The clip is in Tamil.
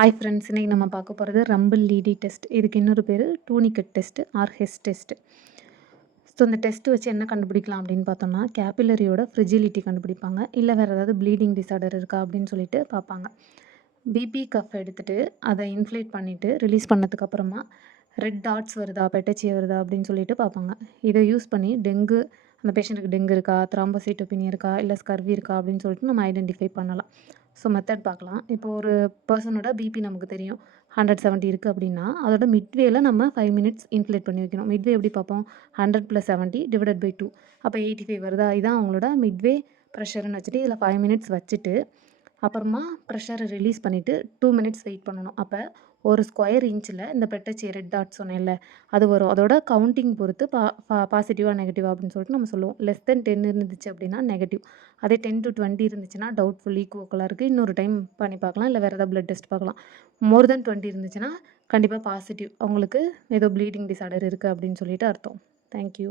ஹாய் ஃப்ரெண்ட்ஸ், இன்னைக்கு நம்ம பார்க்க போகிறது ரம்பிள் லீடி டெஸ்ட். இதுக்கு இன்னொரு பேர் டூனிகட் டெஸ்ட் ஆர் ஹெஸ் டெஸ்ட். ஸோ இந்த டெஸ்ட் வச்சு என்ன கண்டுபிடிக்கலாம் அப்படின்னு பார்த்தோம்னா, கேபிலரியோட ஃப்ரிஜிலிட்டி கண்டுபிடிப்பாங்க, இல்லை வேறு ஏதாவது ப்ளீடிங் டிஸார்டர் இருக்கா அப்படின்னு சொல்லிட்டு பார்ப்பாங்க. பிபி கஃப் எடுத்துகிட்டு அதை இன்ஃப்ளேட் பண்ணிவிட்டு ரிலீஸ் பண்ணதுக்கப்புறமா ரெட் டாட்ஸ் வருதா, பெட்டச்சி வருதா அப்படின்னு சொல்லிட்டு பார்ப்பாங்க. இதை யூஸ் பண்ணி டெங்கு, அந்த பேஷண்ட்டுக்கு டெங்கு இருக்கா, த்ராம்போசைட்டோபினியா இருக்கா, இல்லை ஸ்கர்வி இருக்கா அப்படின்னு சொல்லிட்டு நம்ம ஐடென்டிஃபை பண்ணலாம். ஸோ மெத்தட் பார்க்கலாம். இப்போ ஒரு பர்சனோட பிபி நமக்கு தெரியும் 170 இருக்குது அப்படின்னா, அதோட மிட்வேல நம்ம 5 மினிட்ஸ் இன்ஃப்ளேட் பண்ணி வைக்கணும். மிட்வே எப்படி பார்ப்போம்? 100 + 70 டிவைடட் பை 2. அப்போ 85 வருதா? இதான் அவங்களோட மிட்வே ப்ரெஷர்னு வச்சுட்டு இதில் 5 மினிட்ஸ் வச்சுட்டு அப்புறமா ப்ரெஷரை ரிலீஸ் பண்ணிவிட்டு 2 மினிட்ஸ் வெயிட் பண்ணணும். அப்போ ஒரு ஸ்கொயர் இன்ச்சில் இந்த பெட்டச்சி ரெட் டாட் சொன்னேன்ல, அது வரும். அதோட கவுண்டிங் பொறுத்து பாசிட்டிவாக நெகட்டிவா அப்படின்னு சொல்லிட்டு நம்ம சொல்லுவோம். லெஸ் தென் 10 இருந்துச்சு அப்படின்னா நெகட்டிவ். அதே 10 to 20 இருந்துச்சுன்னா டவுட்ஃபுல், ஈக்குவலாக இருக்குது, இன்னொரு டைம் பண்ணி பார்க்கலாம், இல்லை வேறு ஏதாவது பிளட் டெஸ்ட் பார்க்கலாம். மோர் தென் 20 இருந்துச்சுன்னா கண்டிப்பாக பாசிட்டிவ், அவங்களுக்கு ஏதோ ப்ளீடிங் டிஸார்டர் இருக்குது அப்படின்னு சொல்லிட்டு அர்த்தம். தேங்க்யூ.